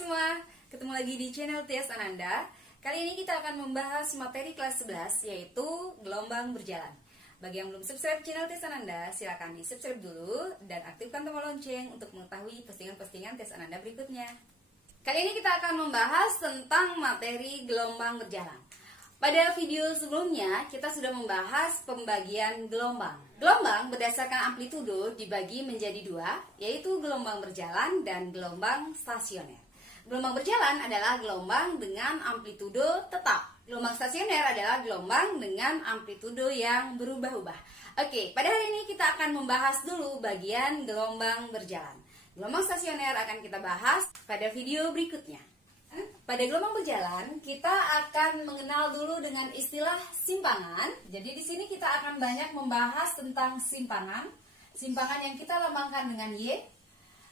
semua, ketemu lagi di channel Tias Ananda. Kali ini kita akan membahas materi kelas 11 yaitu gelombang berjalan. Bagi yang belum subscribe channel Tias Ananda, silakan di subscribe dulu dan aktifkan tombol lonceng untuk mengetahui postingan-postingan Tias Ananda berikutnya. Kali ini kita akan membahas tentang materi gelombang berjalan. Pada video sebelumnya, kita sudah membahas pembagian gelombang. Gelombang berdasarkan amplitudo dibagi menjadi dua, yaitu gelombang berjalan dan gelombang stasioner. Gelombang berjalan adalah gelombang dengan amplitudo tetap. Gelombang stasioner adalah gelombang dengan amplitudo yang berubah-ubah. Oke, pada hari ini kita akan membahas dulu bagian gelombang berjalan. Gelombang stasioner akan kita bahas pada video berikutnya. Pada gelombang berjalan, kita akan mengenal dulu dengan istilah simpangan. Jadi di sini kita akan banyak membahas tentang simpangan. Simpangan yang kita lambangkan dengan Y.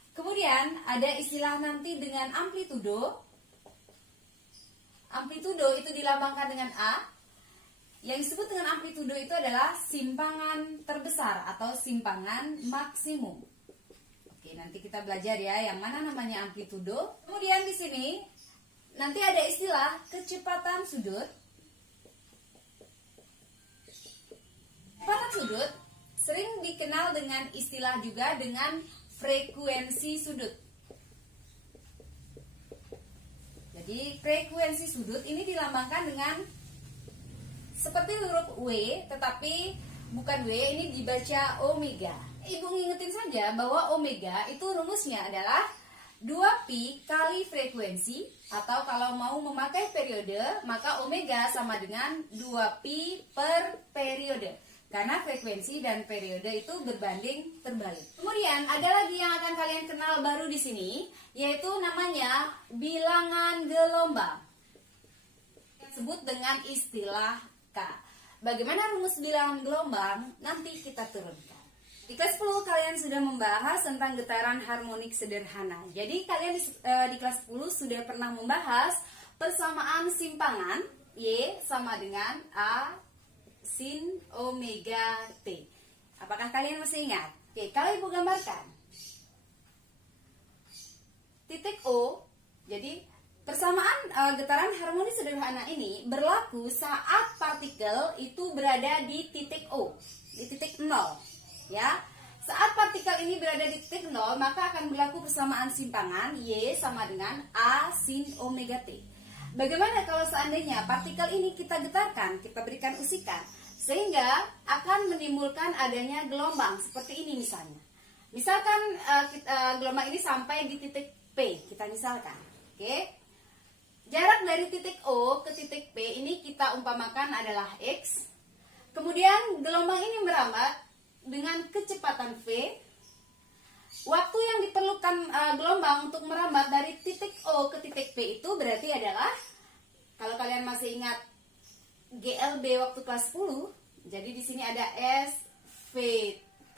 Kemudian ada istilah nanti dengan amplitudo. Amplitudo itu dilambangkan dengan A. Yang disebut dengan amplitudo itu adalah simpangan terbesar atau simpangan maksimum. Oke, nanti kita belajar ya yang mana namanya amplitudo. Kemudian di sini nanti ada istilah kecepatan sudut. Kecepatan sudut sering dikenal dengan istilah juga dengan frekuensi sudut. Jadi frekuensi sudut ini dilambangkan dengan seperti huruf W, tetapi bukan W, ini dibaca omega. Ibu ngingetin saja bahwa omega itu rumusnya adalah 2pi kali frekuensi, atau kalau mau memakai periode maka omega sama dengan 2pi per periode. Karena frekuensi dan periode itu berbanding terbalik. Kemudian ada lagi yang akan kalian kenal baru di sini, yaitu namanya bilangan gelombang. Disebut dengan istilah K. Bagaimana rumus bilangan gelombang? Nanti kita turunkan. Di kelas 10 kalian sudah membahas tentang getaran harmonik sederhana. Jadi kalian di kelas 10 sudah pernah membahas persamaan simpangan Y sama dengan A sin omega T. Apakah kalian masih ingat? Oke, kalau ibu gambarkan titik O. Jadi persamaan getaran harmonis sederhana ini berlaku saat partikel itu berada di titik O, di titik 0. Ya, saat partikel ini berada di titik 0, maka akan berlaku persamaan simpangan Y sama dengan A sin omega T. Bagaimana kalau seandainya partikel ini kita getarkan, kita berikan usikan, sehingga akan menimbulkan adanya gelombang seperti ini misalnya. Misalkan gelombang ini sampai di titik P, kita misalkan. Oke. Jarak dari titik O ke titik P ini kita umpamakan adalah X. Kemudian gelombang ini merambat dengan kecepatan V. Waktu yang diperlukan gelombang untuk merambat dari titik O ke titik P itu berarti adalah, kalau kalian masih ingat GLB waktu kelas 10, jadi di sini ada SVT.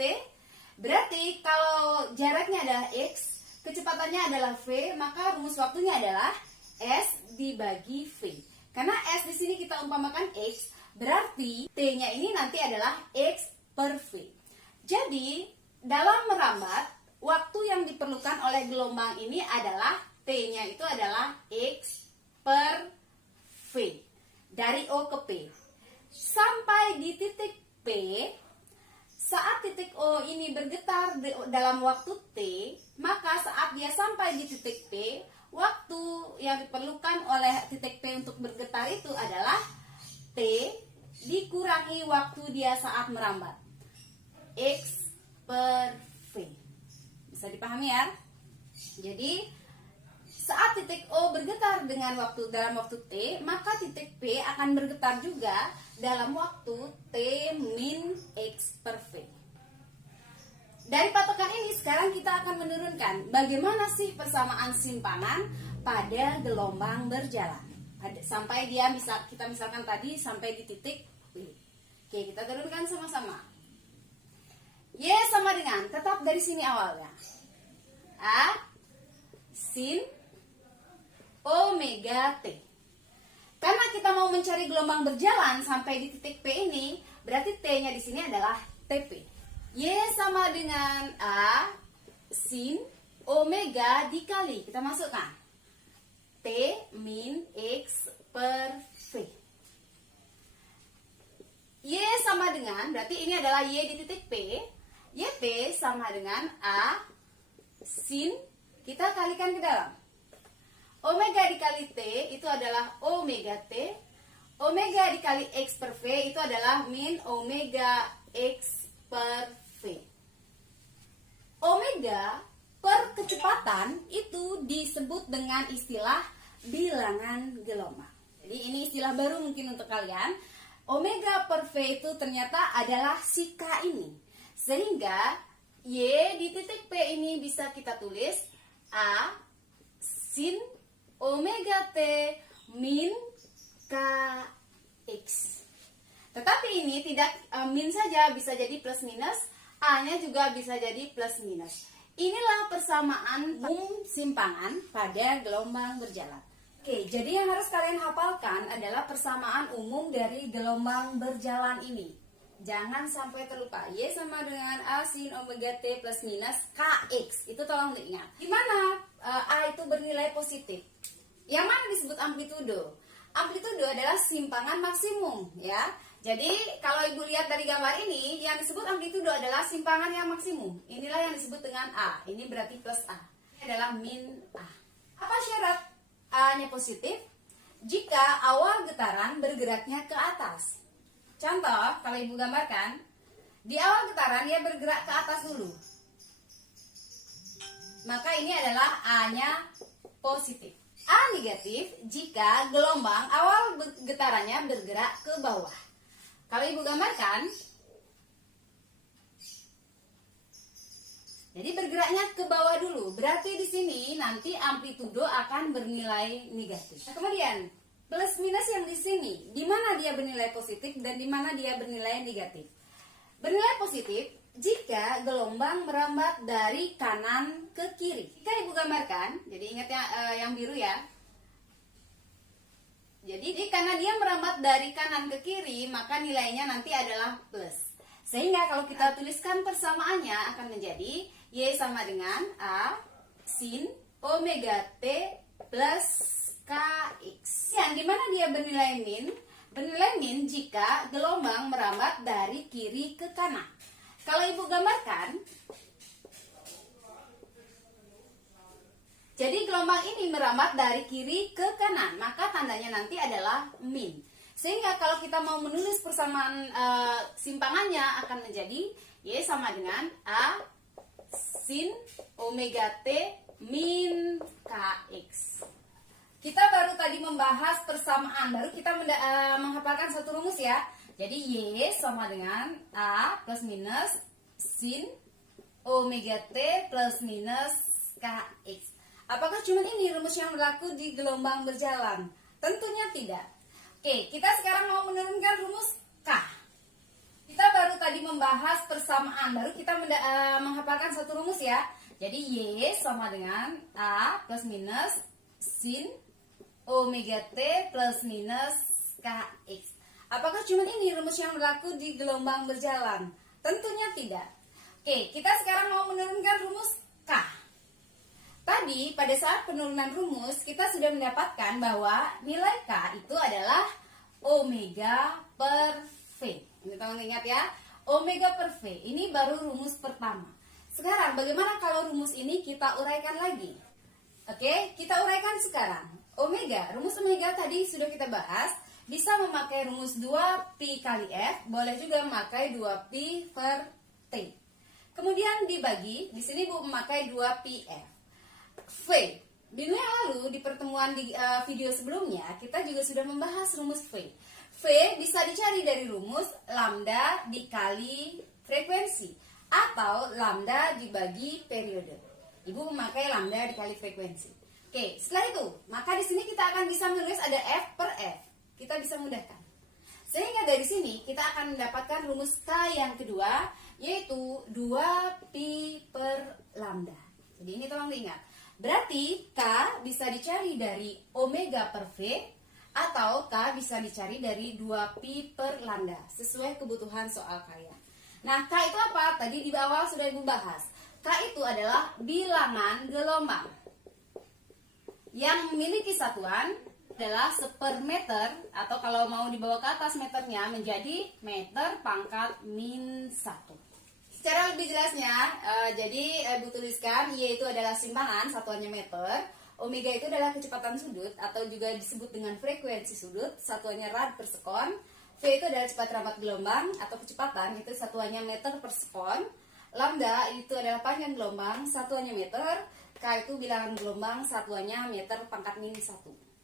Berarti kalau jaraknya adalah X, kecepatannya adalah V, maka rumus waktunya adalah S dibagi V. Karena S di sini kita umpamakan X, berarti T-nya ini nanti adalah X per V. Jadi dalam merambat, waktu yang diperlukan oleh gelombang ini adalah T-nya itu adalah X per V. Dari O ke P. Sampai di titik P, saat titik O ini bergetar dalam waktu T, maka saat dia sampai di titik P, waktu yang diperlukan oleh titik P untuk bergetar itu adalah T dikurangi waktu dia saat merambat. X per V. Bisa dipahami ya? Jadi saat titik O bergetar dalam waktu T, maka titik P akan bergetar juga dalam waktu T min X per V. Dari patokan ini sekarang kita akan menurunkan bagaimana sih persamaan simpangan pada gelombang berjalan. Sampai kita misalkan tadi sampai di titik P. Oke, kita turunkan sama-sama. Y sama dengan, tetap dari sini awalnya, A sin omega T. Karena kita mau mencari gelombang berjalan sampai di titik P ini, berarti T-nya di sini adalah TP. Y sama dengan A sin omega dikali, kita masukkan T min X per V. Y sama dengan, berarti ini adalah Y di titik P. YT sama dengan A sin, kita kalikan ke dalam. Omega dikali T itu adalah omega T. Omega dikali X per V itu adalah min omega X per V. Omega per kecepatan itu disebut dengan istilah bilangan gelombang. Jadi ini istilah baru mungkin untuk kalian. Omega per V itu ternyata adalah si K ini. Sehingga Y di titik P ini bisa kita tulis A sin omega T min Kx. Tetapi ini tidak min saja, bisa jadi plus minus, A-nya juga bisa jadi plus minus. Inilah persamaan umum simpangan pada gelombang berjalan. Oke, jadi yang harus kalian hafalkan adalah persamaan umum dari gelombang berjalan ini. Jangan sampai terlupa. Y sama dengan A sin omega T plus minus Kx. Itu tolong diingat. Di mana A itu bernilai positif? Yang mana disebut amplitudo? Amplitudo adalah simpangan maksimum, ya. Jadi kalau ibu lihat dari gambar ini, yang disebut amplitudo adalah simpangan yang maksimum. Inilah yang disebut dengan A. Ini berarti plus A. Ini adalah min A. Apa syarat A-nya positif? Jika awal getaran bergeraknya ke atas. Contoh, kalau ibu gambarkan, di awal getaran dia bergerak ke atas dulu. Maka ini adalah A-nya positif. A negatif jika gelombang awal getarannya bergerak ke bawah. Kalau ibu gambarkan, jadi bergeraknya ke bawah dulu. Berarti di sini nanti amplitudo akan bernilai negatif. Nah, kemudian plus minus yang di sini, di mana dia bernilai positif dan di mana dia bernilai negatif. Bernilai positif jika gelombang merambat dari kanan ke kiri. Jika ibu gambarkan, jadi ingat ya yang biru ya. Jadi karena dia merambat dari kanan ke kiri, maka nilainya nanti adalah plus. Sehingga kalau kita tuliskan persamaannya akan menjadi Y sama dengan A sin omega T plus Kx. Yang dimana dia bernilai min? Bernilai min jika gelombang merambat dari kiri ke kanan. Kalau ibu gambarkan, jadi gelombang ini merambat dari kiri ke kanan, maka tandanya nanti adalah min. Sehingga kalau kita mau menulis persamaan simpangannya akan menjadi Y sama dengan A sin omega T min Kx. Kita baru tadi membahas persamaan, baru kita menghafalkan satu rumus ya. Jadi Y sama dengan A plus minus sin omega T plus minus Kx. Apakah cuma ini rumus yang berlaku di gelombang berjalan? Tentunya tidak. Oke, kita sekarang mau menurunkan rumus K. Kita baru tadi membahas persamaan, baru kita menghafalkan satu rumus ya. Jadi Y sama dengan A plus minus sin omega T plus minus Kx. Apakah cuma ini rumus yang berlaku di gelombang berjalan? Tentunya tidak. Oke, kita sekarang mau menurunkan rumus K. Tadi pada saat penurunan rumus kita sudah mendapatkan bahwa nilai K itu adalah omega per V. Ini tolong ingat ya, omega per V. Ini baru rumus pertama. Sekarang bagaimana kalau rumus ini kita uraikan lagi? Oke, kita uraikan sekarang. Omega, rumus omega tadi sudah kita bahas. Bisa memakai rumus 2pi kali F, boleh juga memakai 2pi per T. Kemudian dibagi, di sini Bu memakai 2pi F. V. Di minggu yang lalu di pertemuan di video sebelumnya kita juga sudah membahas rumus V. V bisa dicari dari rumus lambda dikali frekuensi atau lambda dibagi periode. Ibu memakai lambda dikali frekuensi. Oke, setelah itu maka di sini kita akan bisa menulis ada F per F. Kita bisa mudahkan. Sehingga dari sini kita akan mendapatkan rumus K yang kedua yaitu 2pi per lambda. Jadi ini tolong diingat. Berarti K bisa dicari dari omega per V atau K bisa dicari dari 2pi per lambda sesuai kebutuhan soal kalian. Nah, K itu apa? Tadi di awal sudah Ibu bahas. K itu adalah bilangan gelombang. yang memiliki satuan adalah sepermeter, atau kalau mau dibawa ke atas meternya menjadi meter pangkat min 1. Secara lebih jelasnya, jadi Ibu tuliskan Y itu adalah simpangan, satuannya meter. Omega itu adalah kecepatan sudut atau juga disebut dengan frekuensi sudut, satuannya rad per sekon. V itu adalah cepat rampat gelombang atau kecepatan, itu satuannya meter per sekon. Lambda itu adalah panjang gelombang, satuannya meter. K itu bilangan gelombang, satuannya meter pangkat min 1.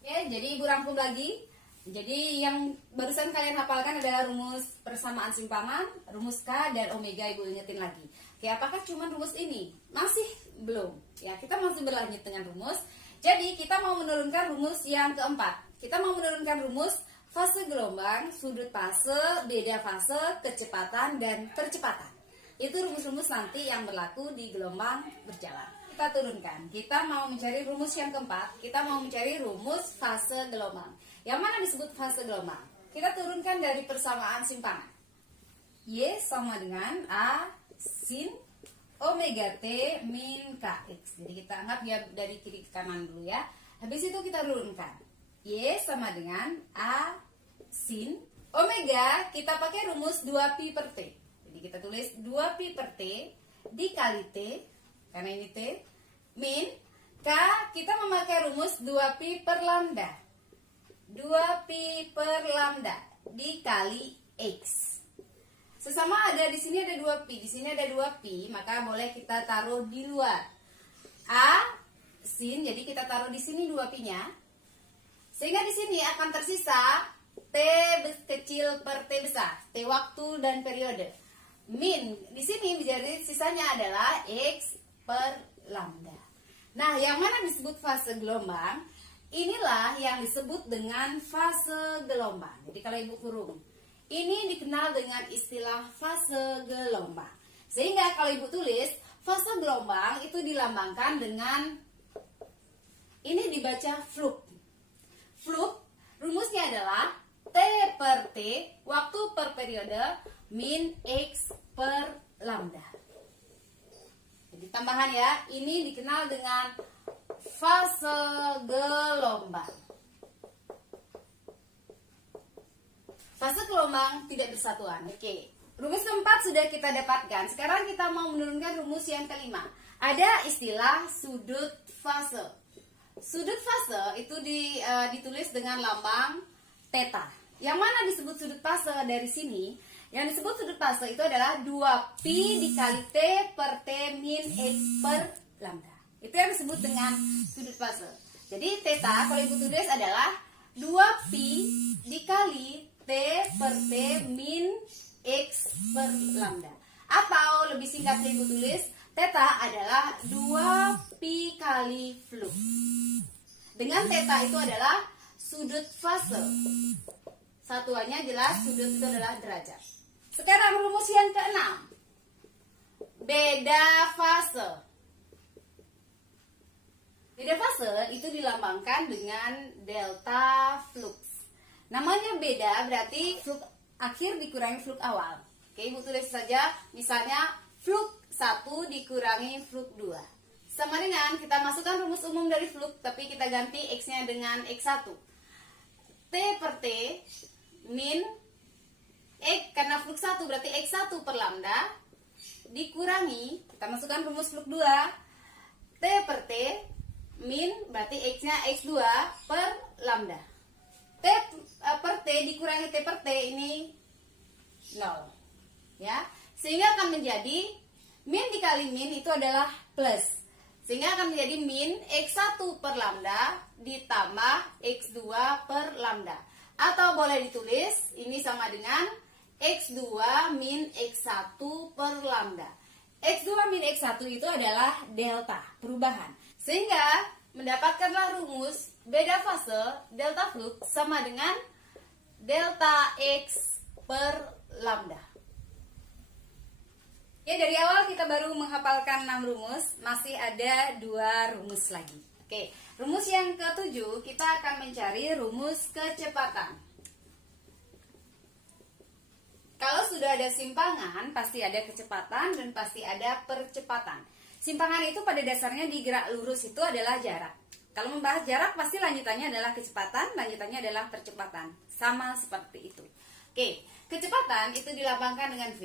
Oke, jadi Ibu rangkum lagi. Jadi yang barusan kalian hafalkan adalah rumus persamaan simpangan, rumus K, dan omega. Ibu ingetin lagi. Oke, apakah cuma rumus ini? Masih belum. Ya, kita masih berlanjut dengan rumus. Jadi kita mau menurunkan rumus yang keempat. Kita mau menurunkan rumus fase gelombang, sudut fase, beda fase, kecepatan, dan percepatan. Itu rumus-rumus nanti yang berlaku di gelombang berjalan. Kita turunkan. Kita mau mencari rumus yang keempat. Kita mau mencari rumus fase gelombang. Yang mana disebut fase gelombang? Kita turunkan dari persamaan simpangan. Y sama dengan A sin omega T min Kx. Jadi kita anggap ya dari kiri ke kanan dulu ya. Habis itu kita turunkan. Y sama dengan A sin omega, kita pakai rumus 2pi per T. Jadi kita tulis 2pi per T dikali T, karena ini T, min K, kita memakai rumus 2pi per lambda. 2pi per lambda dikali X. Sesama ada di sini ada 2pi, di sini ada 2pi, maka boleh kita taruh di luar. A sin, jadi kita taruh di sini 2pi-nya. Sehingga di sini akan tersisa T kecil per T besar, T waktu dan periode. Min, di sini menjadi sisanya adalah X per lambda. Nah, yang mana disebut fase gelombang? Inilah yang disebut dengan fase gelombang. Jadi kalau Ibu kurung, ini dikenal dengan istilah fase gelombang. Sehingga kalau Ibu tulis, fase gelombang itu dilambangkan dengan, ini dibaca fluk. Fluk, rumusnya adalah T per T, waktu per periode, min X per lambda. Jadi tambahan ya, ini dikenal dengan fase gelombang. Fase gelombang tidak bersatuan. Oke, rumus keempat sudah kita dapatkan. Sekarang kita mau menurunkan rumus yang kelima. Ada istilah sudut fase. Sudut fase itu ditulis dengan lambang theta. Yang mana disebut sudut fase dari sini? Yang disebut sudut fase itu adalah 2pi dikali T per T min X per lambda. Itu yang disebut dengan sudut fase. Jadi theta kalau Ibu tulis adalah 2pi dikali T per T min X per lambda. Atau lebih singkatnya Ibu tulis, theta adalah 2pi kali fluk. Dengan theta itu adalah sudut fase. Satuannya jelas, sudut itu adalah derajat. Sekarang rumus yang keenam. Beda fase. Beda fase itu dilambangkan dengan delta flux. Namanya beda berarti fluk akhir dikurangi fluk awal. Oke, Ibu tulis saja misalnya fluk 1 dikurangi fluk 2. Sama dengan kita masukkan rumus umum dari fluk, tapi kita ganti X-nya dengan X1. T per T min X, karena fluk 1 berarti X1 per lambda, dikurangi, kita masukkan rumus fluk 2, T per T min berarti X-nya X2 per lambda. T per T dikurangi T per T ini 0. Ya, sehingga akan menjadi min dikali min itu adalah plus. Sehingga akan menjadi min X1 per lambda ditambah X2 per lambda. Atau boleh ditulis ini sama dengan X2 min X1 per lambda. X2 min X1 itu adalah delta, perubahan. Sehingga mendapatkanlah rumus beda fase delta flux sama dengan delta X per lambda. Ya, dari awal kita baru menghafalkan 6 rumus, masih ada 2 rumus lagi. Oke, rumus yang ke-7 kita akan mencari rumus kecepatan. Kalau sudah ada simpangan, pasti ada kecepatan dan pasti ada percepatan. Simpangan itu pada dasarnya di gerak lurus itu adalah jarak. Kalau membahas jarak pasti lanjutannya adalah kecepatan, lanjutannya adalah percepatan. Sama seperti itu. Oke, kecepatan itu dilambangkan dengan V.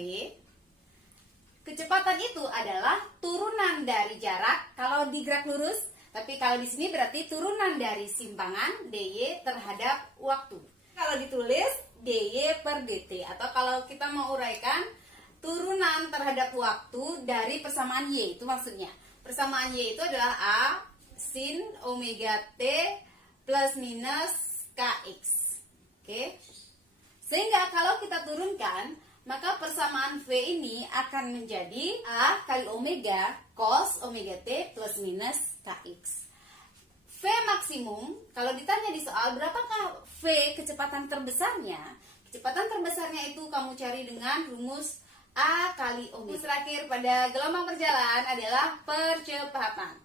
Kecepatan itu adalah turunan dari jarak kalau di graf lurus, tapi kalau di sini berarti turunan dari simpangan dy terhadap waktu. Kalau ditulis dy per dt, atau kalau kita mau uraikan turunan terhadap waktu dari persamaan y, itu maksudnya. Persamaan y itu adalah a sin omega t plus minus kx. Oke. Sehingga kalau kita turunkan, maka persamaan V ini akan menjadi A kali omega cos omega T plus minus Kx. V maksimum, kalau ditanya di soal berapakah V kecepatan terbesarnya? Kecepatan terbesarnya itu kamu cari dengan rumus A kali omega. Rumus terakhir pada gelombang berjalan adalah percepatan.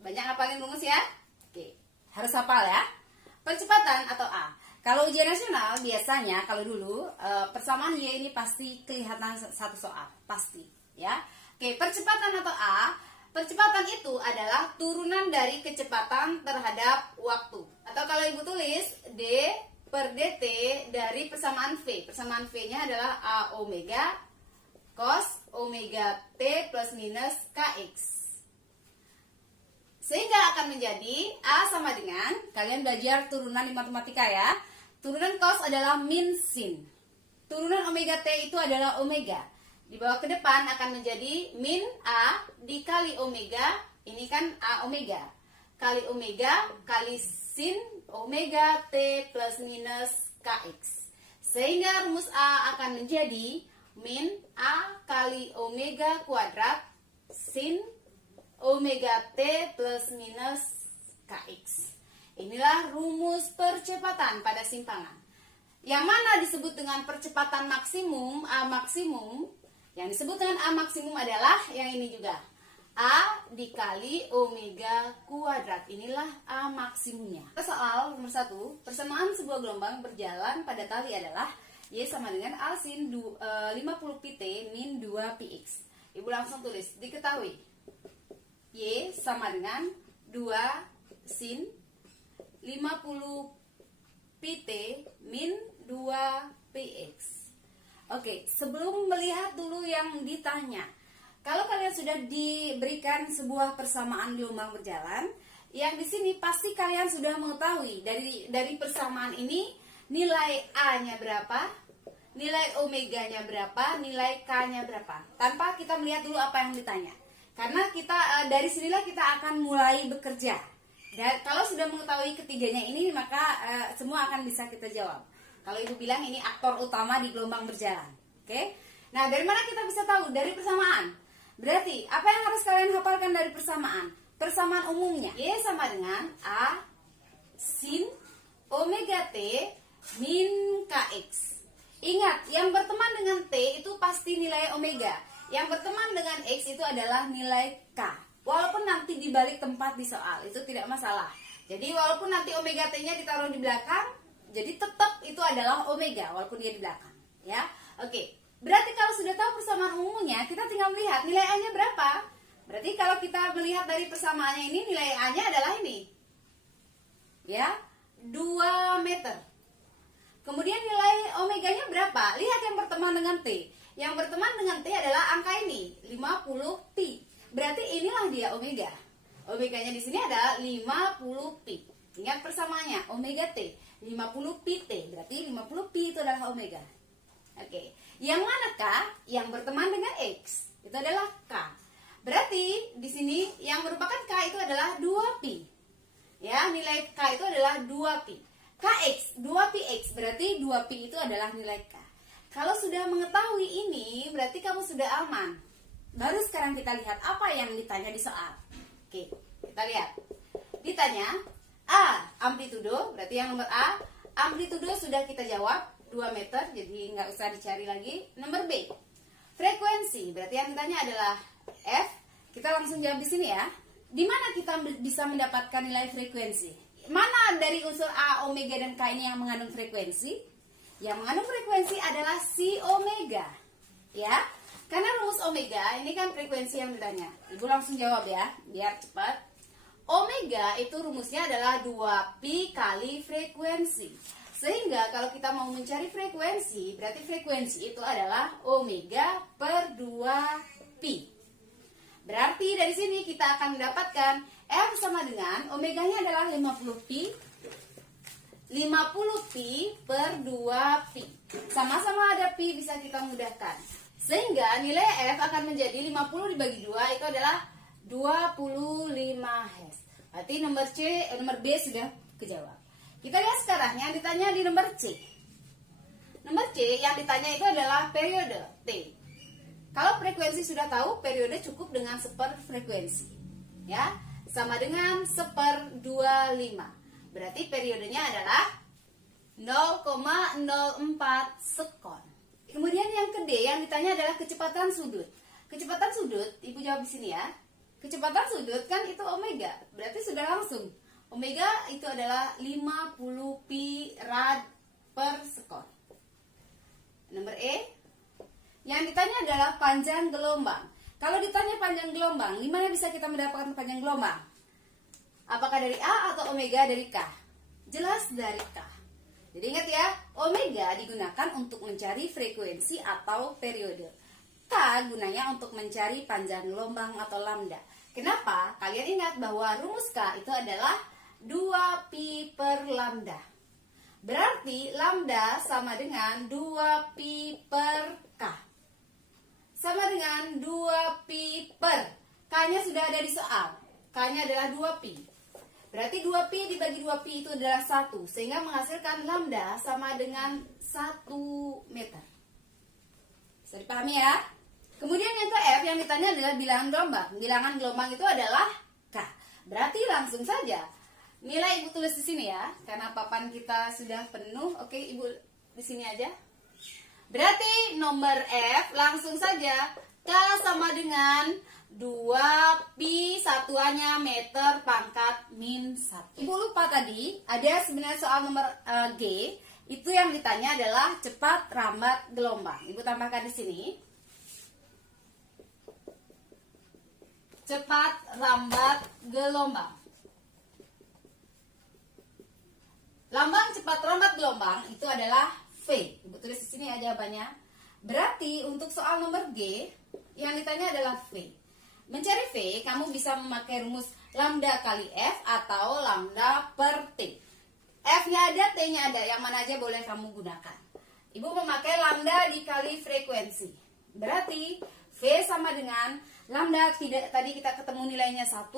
Banyak hafalin rumus ya? Oke, harus hafal ya. Percepatan atau A. Kalau ujian nasional biasanya kalau dulu persamaan Y ini pasti kelihatan satu soal, pasti ya. Oke, percepatan atau A, percepatan itu adalah turunan dari kecepatan terhadap waktu. Atau kalau Ibu tulis D per dt dari persamaan V. Persamaan V-nya adalah A omega cos omega T plus minus Kx. Sehingga akan menjadi A sama dengan, kalian belajar turunan di matematika ya. Turunan cos adalah min sin. Turunan omega T itu adalah omega. Dibawa ke depan akan menjadi min A dikali omega. Ini kan A omega. Kali omega kali sin omega T plus minus Kx. Sehingga rumus A akan menjadi min A kali omega kuadrat sin omega T plus minus Kx. Inilah rumus percepatan pada simpangan. Yang mana disebut dengan percepatan maksimum, A maksimum. Yang disebut dengan A maksimum adalah yang ini juga. A dikali omega kuadrat. Inilah A maksimumnya. Soal nomor 1, persamaan sebuah gelombang berjalan pada tali adalah Y sama dengan A sin 50 pt min 2 px. Ibu langsung tulis, diketahui Y sama dengan 2 sin 50 pt min 2 px. Oke, sebelum melihat dulu yang ditanya. Kalau kalian sudah diberikan sebuah persamaan gelombang berjalan, yang di sini pasti kalian sudah mengetahui dari persamaan ini nilai A-nya berapa, nilai omega-nya berapa, nilai K-nya berapa. Tanpa kita melihat dulu apa yang ditanya. Karena kita dari sinilah kita akan mulai bekerja. Dan kalau sudah mengetahui ketiganya ini, maka semua akan bisa kita jawab. Kalau Ibu bilang ini aktor utama di gelombang berjalan. Oke? Nah, dari mana kita bisa tahu? Dari persamaan. Berarti, apa yang harus kalian hafalkan dari persamaan? Persamaan umumnya. Y sama dengan A sin omega T min Kx. Ingat, yang berteman dengan T itu pasti nilai omega. Yang berteman dengan X itu adalah nilai K. Walaupun nanti dibalik tempat di soal, itu tidak masalah. Jadi walaupun nanti omega T-nya ditaruh di belakang, jadi tetap itu adalah omega walaupun dia di belakang. Ya, oke. Berarti kalau sudah tahu persamaan umumnya, kita tinggal melihat nilai A-nya berapa. Berarti kalau kita melihat dari persamaannya ini, nilai A-nya adalah ini. Ya, 2 meter. Kemudian nilai omeganya berapa? Lihat yang berteman dengan T. Yang berteman dengan T adalah angka ini, 50 pi. Berarti inilah dia omega. Omeganya di sini adalah 50 pi. Ingat persamaannya, omega T, 50 pi T. Berarti 50 pi itu adalah omega. Oke. Yang manakah yang berteman dengan X? Itu adalah K. Berarti di sini yang merupakan K itu adalah 2 pi. Ya, nilai K itu adalah 2 pi. Kx, 2 pi X, berarti 2 pi itu adalah nilai K. Kalau sudah mengetahui ini, berarti kamu sudah aman. Baru sekarang kita lihat apa yang ditanya di soal. Oke, kita lihat. Ditanya, A, amplitudo, berarti yang nomor A. Amplitudo sudah kita jawab, 2 meter, jadi nggak usah dicari lagi. Nomor B, frekuensi, berarti yang ditanya adalah F. Kita langsung jawab di sini ya. Di mana kita bisa mendapatkan nilai frekuensi? Mana dari unsur A, omega, dan K ini yang mengandung frekuensi? Yang mengandung frekuensi adalah si omega. Ya, karena rumus omega ini kan frekuensi yang ditanya. Ibu langsung jawab ya, biar cepat. Omega itu rumusnya adalah 2pi kali frekuensi. Sehingga kalau kita mau mencari frekuensi, berarti frekuensi itu adalah omega per 2pi. Berarti dari sini kita akan mendapatkan F sama dengan omeganya adalah 50pi. 50pi per 2pi. Sama-sama ada pi, bisa kita mudahkan. Sehingga nilai F akan menjadi 50 dibagi 2 itu adalah 25 Hz. Berarti nomor B sudah kejawab. Kita lihat sekarang yang ditanya di nomor C. Nomor C yang ditanya itu adalah periode T. Kalau frekuensi sudah tahu, periode cukup dengan seperfrekuensi. Ya, sama dengan 1/25. Berarti periodenya adalah 0,04 sekon. Kemudian yang ke D yang ditanya adalah kecepatan sudut. Kecepatan sudut, Ibu jawab di sini ya. Kecepatan sudut kan itu omega, berarti sudah langsung. Omega itu adalah 50 pi rad per sekon. Nomor E, yang ditanya adalah panjang gelombang. Kalau ditanya panjang gelombang, gimana bisa kita mendapatkan panjang gelombang? Apakah dari A atau omega dari K? Jelas dari K. Jadi ingat ya, omega digunakan untuk mencari frekuensi atau periode. K gunanya untuk mencari panjang gelombang atau lambda. Kenapa? Kalian ingat bahwa rumus K itu adalah 2pi per lambda. Berarti lambda sama dengan 2pi per K. Sama dengan 2pi per. K-nya sudah ada di soal. K-nya adalah 2pi. Berarti 2pi dibagi 2pi itu adalah 1. Sehingga menghasilkan lambda sama dengan 1 meter. Bisa dipahami ya? Kemudian yang ke F yang ditanya adalah bilangan gelombang. Bilangan gelombang itu adalah K. Berarti langsung saja nilai Ibu tulis di sini ya, karena papan kita sudah penuh. Oke, Ibu di sini aja. Berarti nomor F langsung saja K sama dengan 2pi satuannya meter pangkat min 1. Ibu lupa tadi ada sebenarnya soal nomor G, itu yang ditanya adalah cepat rambat gelombang. Ibu tambahkan di sini. Cepat rambat gelombang. Lambang cepat rambat gelombang itu adalah V. Ibu tulis di sini ya jawabannya. Berarti untuk soal nomor G yang ditanya adalah V. Mencari V, kamu bisa memakai rumus lambda kali F atau lambda per T. F-nya ada, T-nya ada, yang mana aja boleh kamu gunakan. Ibu memakai lambda dikali frekuensi. Berarti V sama dengan lambda, tadi kita ketemu nilainya 1.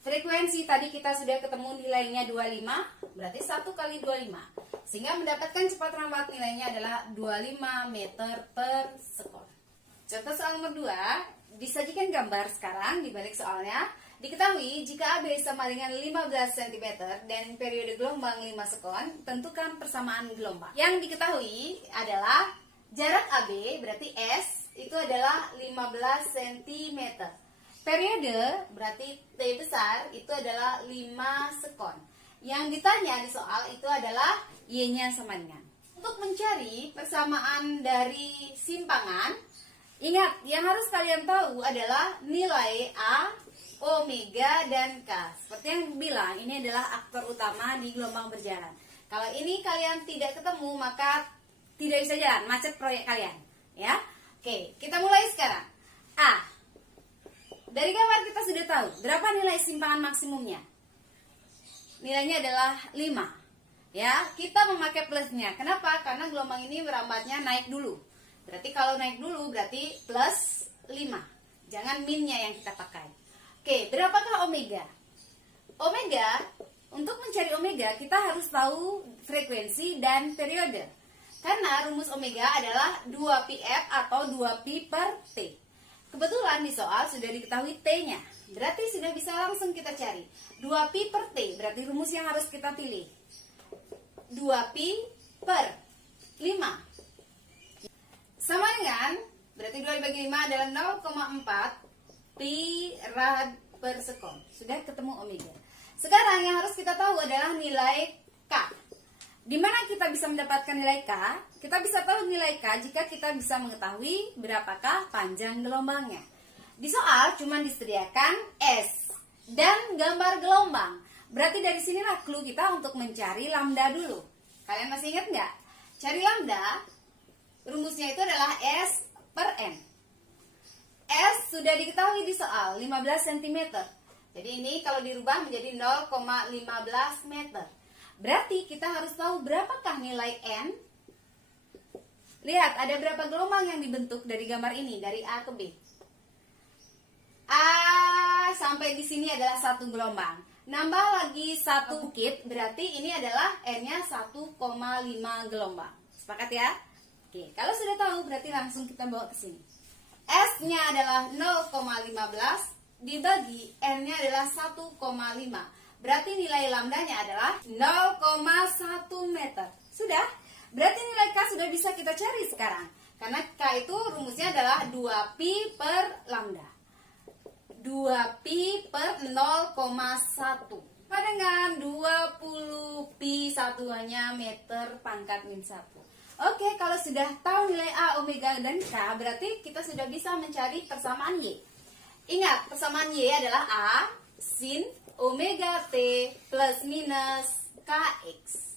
Frekuensi tadi kita sudah ketemu nilainya 25. Berarti 1 kali 25. Sehingga mendapatkan cepat rambat nilainya adalah 25 meter per sekon. Contoh soal nomor 2. Disajikan gambar sekarang di balik soalnya. Diketahui jika AB sama dengan 15 cm dan periode gelombang 5 sekon, tentukan persamaan gelombang. Yang diketahui adalah jarak AB berarti S itu adalah 15 cm. Periode berarti T besar itu adalah 5 sekon. Yang ditanya di soal itu adalah Y-nya sama dengan. Untuk mencari persamaan dari simpangan, ingat yang harus kalian tahu adalah nilai A, omega, dan K. Seperti yang bilang, ini adalah aktor utama di gelombang berjalan. Kalau ini kalian tidak ketemu, maka tidak bisa jalan, macet proyek kalian. Ya, oke, kita mulai sekarang. A. Dari gambar kita sudah tahu berapa nilai simpangan maksimumnya. Nilainya adalah 5. Ya, kita memakai plusnya. Kenapa? Karena gelombang ini merambatnya naik dulu. Berarti kalau naik dulu berarti plus 5. Jangan minnya yang kita pakai. Oke, berapakah omega? Omega, untuk mencari omega kita harus tahu frekuensi dan periode. Karena rumus omega adalah 2πf atau 2pi per T. Kebetulan di soal sudah diketahui T-nya. Berarti sudah bisa langsung kita cari. 2pi per T, berarti rumus yang harus kita pilih. 2pi per 5. Sama dengan, berarti 2 dibagi 5 adalah 0,4 pi rad per sekon. Sudah ketemu omega. Sekarang yang harus kita tahu adalah nilai K. Di mana kita bisa mendapatkan nilai K? Kita bisa tahu nilai K jika kita bisa mengetahui berapakah panjang gelombangnya. Di soal cuma disediakan S dan gambar gelombang. Berarti dari sinilah clue kita untuk mencari lambda dulu. Kalian masih ingat nggak? Cari lambda, rumusnya itu adalah S per N. S sudah diketahui di soal 15 cm. Jadi ini kalau dirubah menjadi 0,15 meter. Berarti kita harus tahu berapakah nilai N. Lihat, ada berapa gelombang yang dibentuk dari gambar ini, dari A ke B. A sampai di sini adalah satu gelombang. Nambah lagi satu bukit, berarti ini adalah N-nya 1,5 gelombang. Sepakat ya? Oke, kalau sudah tahu berarti langsung kita bawa ke sini. S-nya adalah 0,15 dibagi N-nya adalah 1,5. Berarti nilai lambdanya adalah 0,1 meter. Sudah? Berarti nilai K sudah bisa kita cari sekarang. Karena K itu rumusnya adalah 2pi per lambda. 2pi per 0,1 sama dengan 20 pi satuannya meter pangkat min 1. Oke, kalau sudah tahu nilai A, omega, dan K, berarti kita sudah bisa mencari persamaan Y. Ingat, persamaan Y adalah A sin omega T plus minus KX.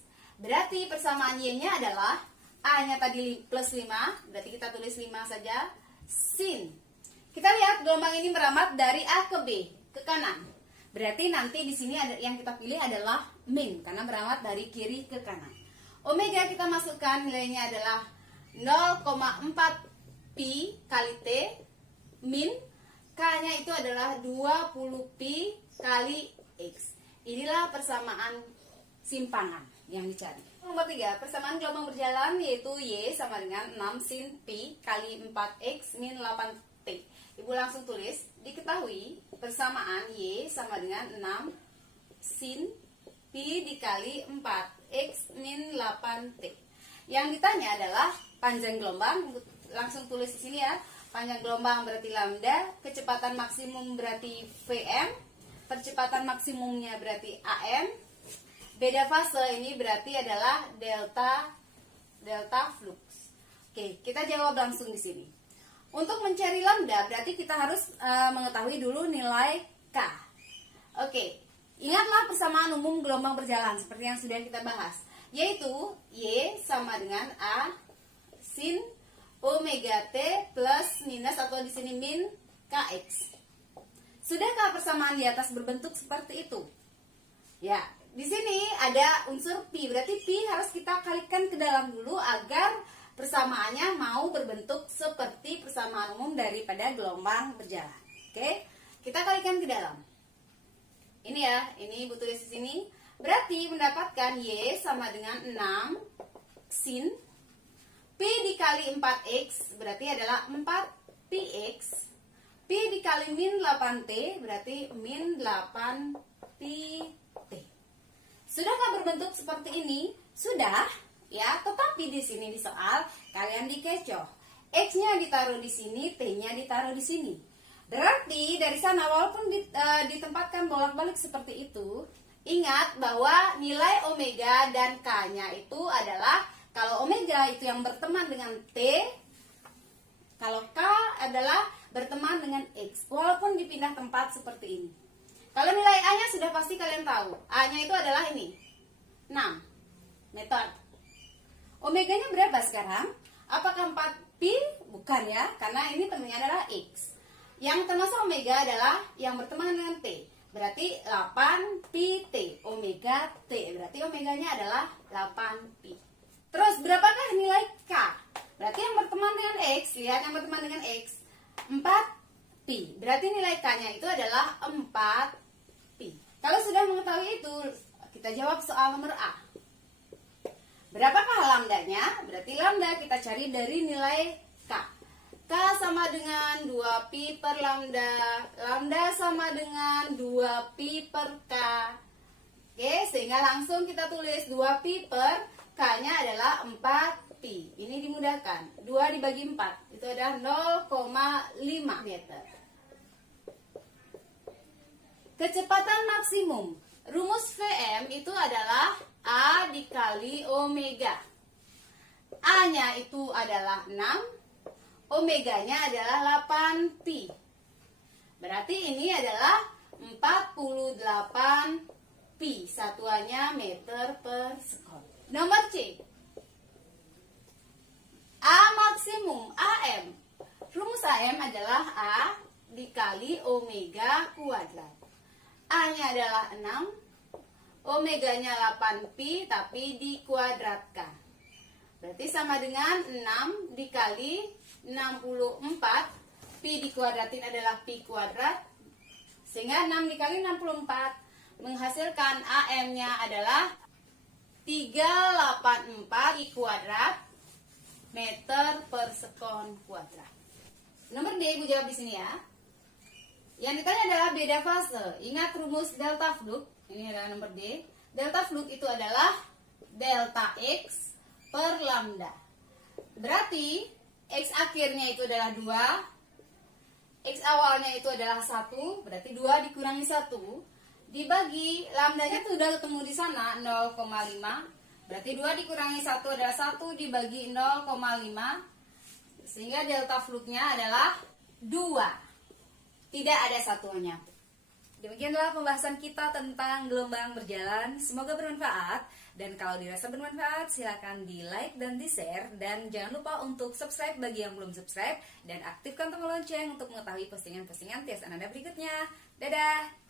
Berarti persamaan Y-nya adalah A-nya tadi plus 5, berarti kita tulis 5 saja, sin. Kita lihat gelombang ini meramat dari A ke B, ke kanan. Berarti nanti di sini ada yang kita pilih adalah min, karena meramat dari kiri ke kanan. Omega kita masukkan, nilainya adalah 0,4 pi kali T, min, K-nya itu adalah 20 pi kali X. Inilah persamaan simpangan yang dicari. Nomor 3, persamaan gelombang berjalan yaitu Y sama dengan 6 sin pi kali 4X min 8T. Ibu langsung tulis, diketahui persamaan Y sama dengan 6 sin pi dikali 4X min 8T. Yang ditanya adalah panjang gelombang, langsung tulis di sini ya. Panjang gelombang berarti lambda, kecepatan maksimum berarti Vm, percepatan maksimumnya berarti AM, beda fase ini berarti adalah delta flux. Oke, kita jawab langsung di sini. Untuk mencari lambda berarti kita harus mengetahui dulu nilai K. Oke, ingatlah persamaan umum gelombang berjalan seperti yang sudah kita bahas, yaitu Y sama dengan A sin omega T plus minus atau di sini min KX. Sudahkah persamaan di atas berbentuk seperti itu? Ya, di sini ada unsur pi, berarti pi harus kita kalikan ke dalam dulu agar persamaannya mau berbentuk seperti persamaan umum daripada gelombang berjalan. Oke, kita kalikan ke dalam. Ini ya, ini Ibu tulis di sini. Berarti mendapatkan Y sama dengan 6 sin pi dikali 4X berarti adalah 4px. Pi dikali min 8T berarti min 8pi T. Sudahkah berbentuk seperti ini? Sudah. Ya, tetapi di sini di soal kalian dikecoh. X-nya ditaruh di sini, T-nya ditaruh di sini. Berarti dari sana walaupun ditempatkan bolak-balik seperti itu, ingat bahwa nilai omega dan K-nya itu adalah, kalau omega itu yang berteman dengan T, kalau K adalah berteman dengan X, walaupun dipindah tempat seperti ini. Kalau nilai A-nya sudah pasti kalian tahu. A-nya itu adalah ini, 6 meter. Omeganya berapa sekarang? Apakah 4pi? Bukan ya, karena ini temannya adalah X. Yang termasuk omega adalah yang berteman dengan T. Berarti 8pi T. Omega T. Berarti omeganya adalah 8pi. Terus berapakah nilai K? Berarti yang berteman dengan X. Lihat yang berteman dengan X. 4pi. Berarti nilai K-nya itu adalah 4pi. Kalau sudah mengetahui itu, kita jawab soal nomor A. Berapakah lambdanya? Berarti lambda kita cari dari nilai K. K sama dengan 2pi per lambda. Lambda sama dengan 2pi per K. Oke, sehingga langsung kita tulis 2pi per K-nya adalah 4pi. Ini dimudahkan. 2 dibagi 4. Itu adalah 0,5 meter. Kecepatan maksimum. Rumus Vm itu adalah A dikali omega. A-nya itu adalah 6, omeganya adalah 8pi. Berarti ini adalah 48 pi, satuannya meter per sekon. Nomor C, A maksimum AM. Rumus AM adalah A dikali omega kuadrat. A-nya adalah 6, omeganya 8 pi tapi dikuadratkan. Berarti sama dengan 6 dikali 64, pi dikuadratin adalah pi kuadrat, sehingga 6 dikali 64 menghasilkan AM-nya adalah 384 pi kuadrat meter per sekon kuadrat. Nomor D, Ibu jawab di sini ya. Yang ditanya adalah beda fase. Ingat rumus delta Fluke. Ini adalah nomor D. Delta Fluke itu adalah delta X per lambda. Berarti X akhirnya itu adalah 2, X awalnya itu adalah 1, berarti 2 dikurangi 1, dibagi lambdanya itu udah ketemu di sana 0,5, berarti 2 dikurangi 1 adalah 1 dibagi 0,5, sehingga delta Fluke-nya adalah 2. Tidak ada satuannya. Demikianlah pembahasan kita tentang gelombang berjalan. Semoga bermanfaat. Dan kalau dirasa bermanfaat, silakan di like dan di share. Dan jangan lupa untuk subscribe bagi yang belum subscribe. Dan aktifkan tombol lonceng untuk mengetahui postingan-postingan tips Ananda berikutnya. Dadah!